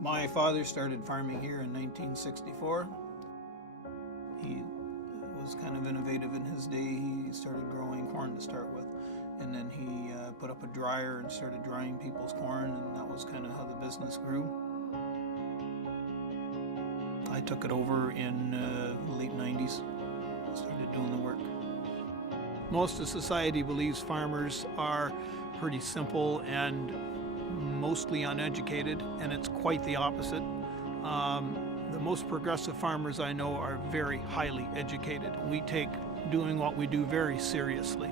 My father started farming here in 1964. He was kind of innovative in his day. He started growing corn to start with, and then he put up a dryer and started drying people's corn, and that was kind of how the business grew. I took it over in the late 90s, started doing the work. Most of society believes farmers are pretty simple and mostly uneducated, and it's quite the opposite. The most progressive farmers I know are very highly educated. We take doing what we do very seriously.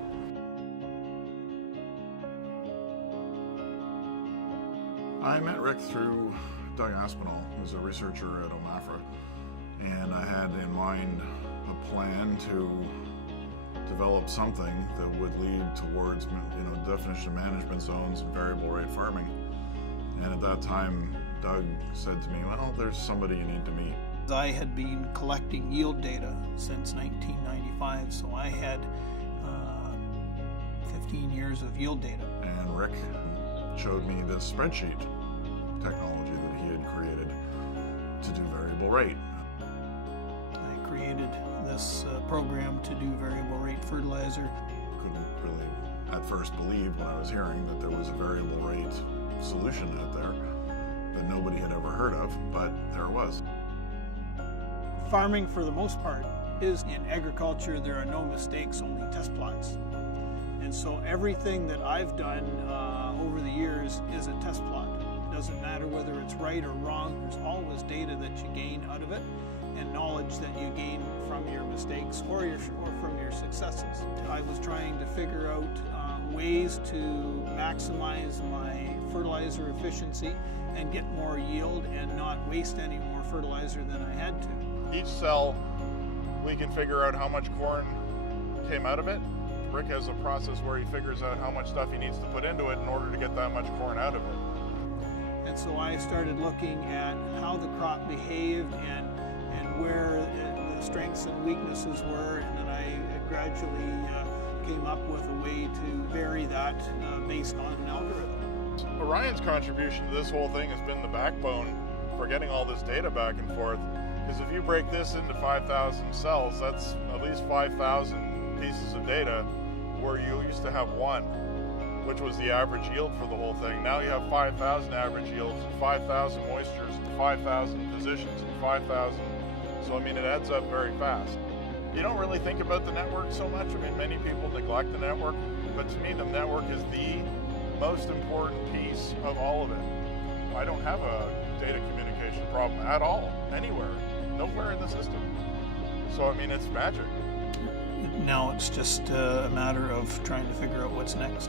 I met Rick through Doug Aspinall, who's a researcher at OMAFRA, and I had in mind a plan to develop something that would lead towards, definition of management zones and variable rate farming. And at that time, Doug said to me, well, there's somebody you need to meet. I had been collecting yield data since 1995, so I had 15 years of yield data. And Rick showed me this spreadsheet technology that he had created to do variable rate. I created this program to do variable rate fertilizer. Couldn't really at first believe when I was hearing that there was a variable rate solution out there that nobody had ever heard of, but there it was. Farming, for the most part, is in agriculture. There are no mistakes, only test plots. And so everything that I've done over the years is a test plot. It doesn't matter whether it's right or wrong. There's always data that you gain out of it and knowledge that you gain from your mistakes or from your successes. I was trying to figure out ways to maximize my fertilizer efficiency and get more yield and not waste any more fertilizer than I had to. Each cell, we can figure out how much corn came out of it. Rick has a process where he figures out how much stuff he needs to put into it in order to get that much corn out of it. And so I started looking at how the crop behaved and where the strengths and weaknesses were, and then I gradually came up with a way to vary that based on an algorithm. ORION's contribution to this whole thing has been the backbone for getting all this data back and forth. Because if you break this into 5,000 cells, that's at least 5,000 pieces of data, where you used to have one, which was the average yield for the whole thing. Now you have 5,000 average yields, and 5,000 moistures, and 5,000 positions, and 5,000. So I mean, it adds up very fast. You don't really think about the network so much. I mean, many people neglect the network, but to me, the network is the most important piece of all of it. I don't have a data communication problem at all, anywhere, nowhere in the system. So I mean, it's magic. Now it's just a matter of trying to figure out what's next.